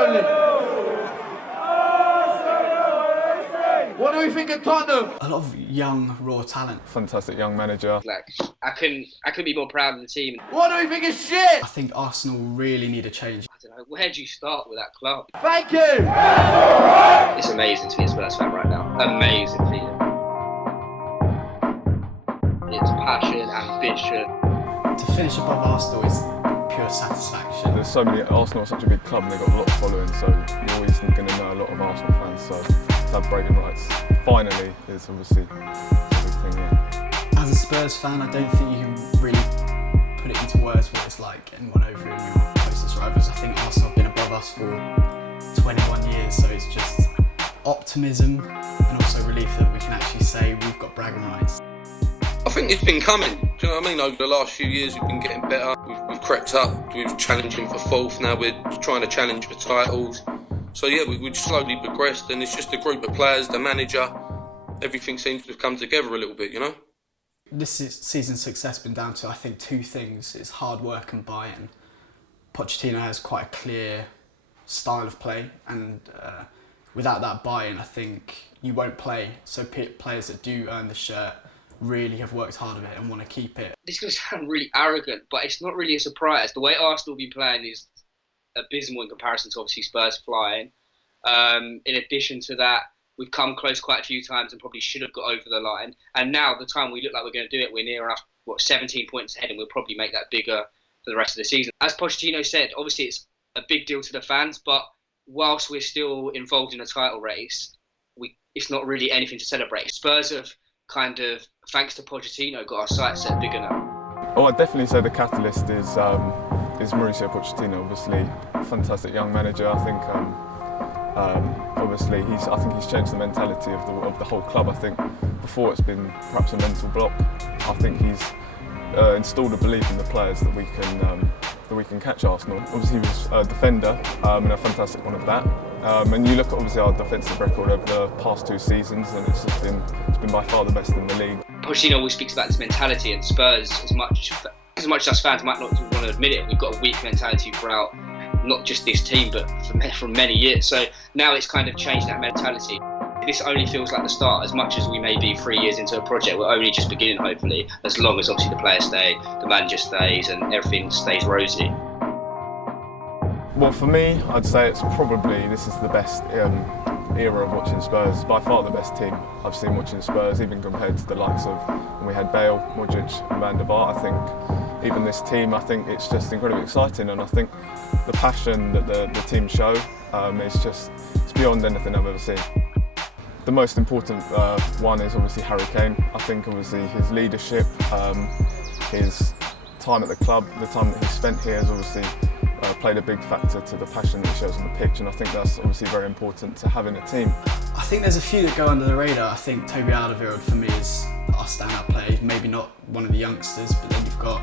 only. What do we think of Tottenham? A lot of young, raw talent. Fantastic young manager. I couldn't be more proud of the team. What do we think of shit? I think Arsenal really need a change. I don't know, where do you start with that club? Thank you! It's amazing to be a Spurs fan right now. Amazing feeling. It's passion, ambition. To finish above Arsenal is pure satisfaction. There's so many. Arsenal are such a big club and they've got a lot of following, so you're always going to know a lot of Arsenal fans. So to have bragging rights finally is obviously a big thing. Yeah. As a Spurs fan, I don't think you can really put it into words what it's like getting one over in your closest rivals. I think Arsenal have been above us for 21 years, so it's just optimism and also relief that we can actually say we've got bragging rights. I think it's been coming, do you know what I mean? Over the last few years we've been getting better, we've crept up, we're challenging for fourth, now we're trying to challenge for titles. So yeah, we've slowly progressed and it's just a group of players, the manager, everything seems to have come together a little bit, you know? This season's success has been down to, I think, two things. It's hard work and buy-in. Pochettino has quite a clear style of play and without that buy-in, I think you won't play. So players that do earn the shirt really have worked hard at it and want to keep it. This is going to sound really arrogant, but it's not really a surprise. The way Arsenal have been playing is abysmal in comparison to obviously Spurs flying. In addition to that, we've come close quite a few times and probably should have got over the line. And now, the time we look like we're going to do it, we're near enough, 17 points ahead, and we'll probably make that bigger for the rest of the season. As Pochettino said, obviously it's a big deal to the fans, but whilst we're still involved in a title race, it's not really anything to celebrate. Spurs have kind of, thanks to Pochettino, got our sights set bigger now. Well, I'd definitely say the catalyst is Mauricio Pochettino. Obviously, fantastic young manager. I think obviously I think he's changed the mentality of the whole club. I think before it's been perhaps a mental block. I think he's installed a belief in the players that we can catch Arsenal. Obviously, he was a defender and a fantastic one of that. And you look at obviously our defensive record over the past two seasons, and it's been by far the best in the league. Pochettino always speaks about this mentality, and Spurs, as much as us fans might not want to admit it, we've got a weak mentality throughout not just this team, but from many years. So now it's kind of changed that mentality. This only feels like the start. As much as we may be 3 years into a project, we're only just beginning, hopefully, as long as obviously the players stay, the manager stays, and everything stays rosy. Well, for me, I'd say this is the best era of watching Spurs. By far the best team I've seen watching Spurs, even compared to the likes of when we had Bale, Modric and Van der Vaart. I think even this team, I think it's just incredibly exciting, and I think the passion that the team show it's beyond anything I've ever seen. The most important one is obviously Harry Kane. I think obviously his leadership, his time at the club, the time that he spent here has obviously played a big factor to the passion that he shows on the pitch, and I think that's obviously very important to have in a team. I think there's a few that go under the radar. I think Toby Alderweireld for me is our standout player. Maybe not one of the youngsters, but then you've got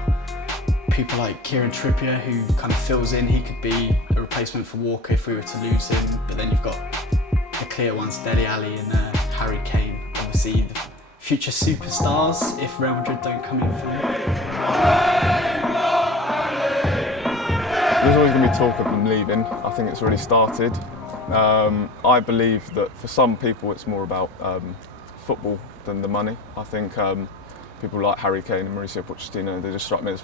people like Kieran Trippier who kind of fills in. He could be a replacement for Walker if we were to lose him, but then you've got the clear ones, Dele Alli and Harry Kane. Obviously the future superstars if Real Madrid don't come in for him. There's always going to be talk of them leaving. I think it's already started. I believe that for some people it's more about football than the money. I think people like Harry Kane and Mauricio Pochettino, they just strike me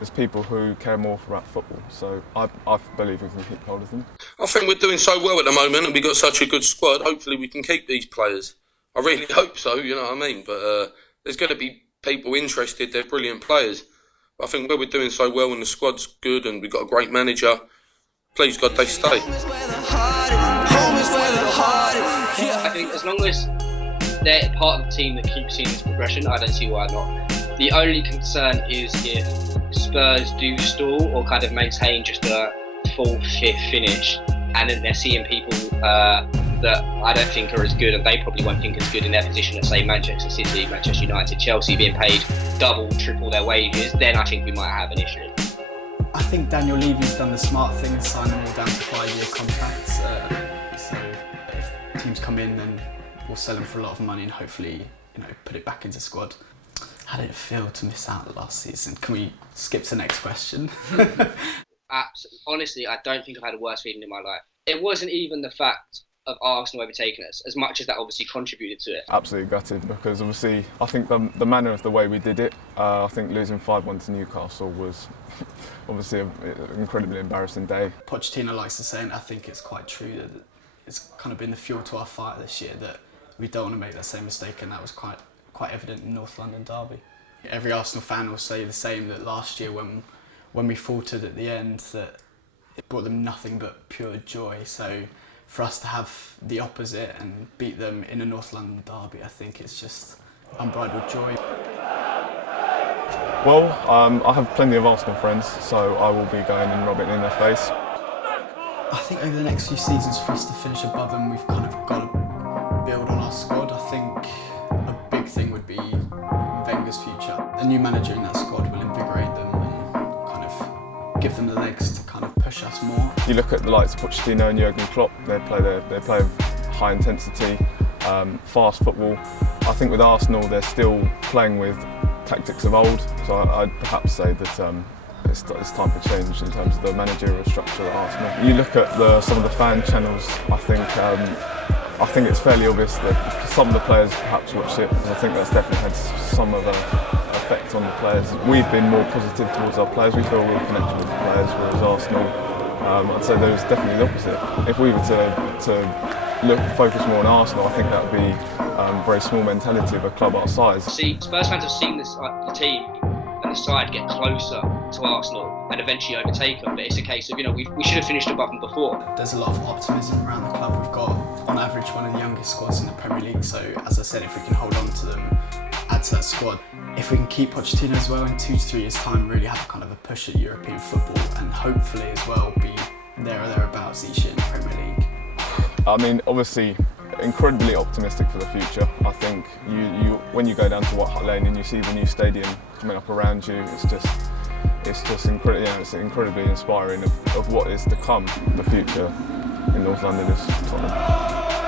as people who care more about football. So I believe we can keep hold of them. I think we're doing so well at the moment and we've got such a good squad, hopefully we can keep these players. I really hope so, you know what I mean? But there's going to be people interested, they're brilliant players. I think where we're doing so well and the squad's good and we've got a great manager, please God they stay. I think as long as they're part of the team that keeps seeing this progression, I don't see why not. The only concern is if Spurs do stall or kind of maintain just a 4th, 5th finish, and then they're seeing people that I don't think are as good, and they probably won't think as good in their position as, say, Manchester City, Manchester United, Chelsea being paid double, triple their wages, then I think we might have an issue. I think Daniel Levy's done the smart thing, signing them all down to 5-year contracts. So if teams come in, then we'll sell them for a lot of money and hopefully, put it back into squad. How did it feel to miss out last season? Can we skip to the next question? Honestly, I don't think I've had a worse feeling in my life. it wasn't even the fact of Arsenal overtaking us, as much as that obviously contributed to it. Absolutely gutted, because obviously I think the manner of the way we did it, I think losing 5-1 to Newcastle was obviously an incredibly embarrassing day. Pochettino likes to say, and I think it's quite true, that it's kind of been the fuel to our fire this year, that we don't want to make that same mistake, and that was quite evident in North London derby. Every Arsenal fan will say the same, that last year when we faltered at the end, that it brought them nothing but pure joy. So for us to have the opposite and beat them in a North London derby, I think it's just unbridled joy. Well, I have plenty of Arsenal friends, so I will be going and rubbing it in their face. I think over the next few seasons, for us to finish above them, we've kind of got to build on our squad. I think a big thing would be Wenger's future. A new manager in that squad will invigorate them and kind of give them the legs to kind of push us more. You look at the likes of Pochettino and Jurgen Klopp, they play high intensity, fast football. I think with Arsenal they're still playing with tactics of old, so I'd perhaps say that it's time for change in terms of the managerial structure at Arsenal. You look at some of the fan channels, I think it's fairly obvious that some of the players perhaps watch it, because I think that's definitely had some of an effect on the players. We've been more positive towards our players, we feel a real connection with the players, whereas Arsenal, I'd say there was definitely the opposite. If we were to focus more on Arsenal, I think that would be a very small mentality of a club our size. See, Spurs fans have seen this, the team and the side get closer to Arsenal and eventually overtake them, but it's a case of, we should have finished above them before. There's a lot of optimism around the club. We've got, on average, one of the youngest squads in the Premier League, so as I said, if we can hold on to them, add to that squad, if we can keep Pochettino as well in 2 to 3 years' time, really have kind of a push at European football, and hopefully as well be there or thereabouts each year in the Premier League. I mean, obviously, incredibly optimistic for the future. I think when you go down to White Hart Lane and you see the new stadium coming up around you, it's just incredibly, it's incredibly inspiring of what is to come. The future in North London is Tottenham.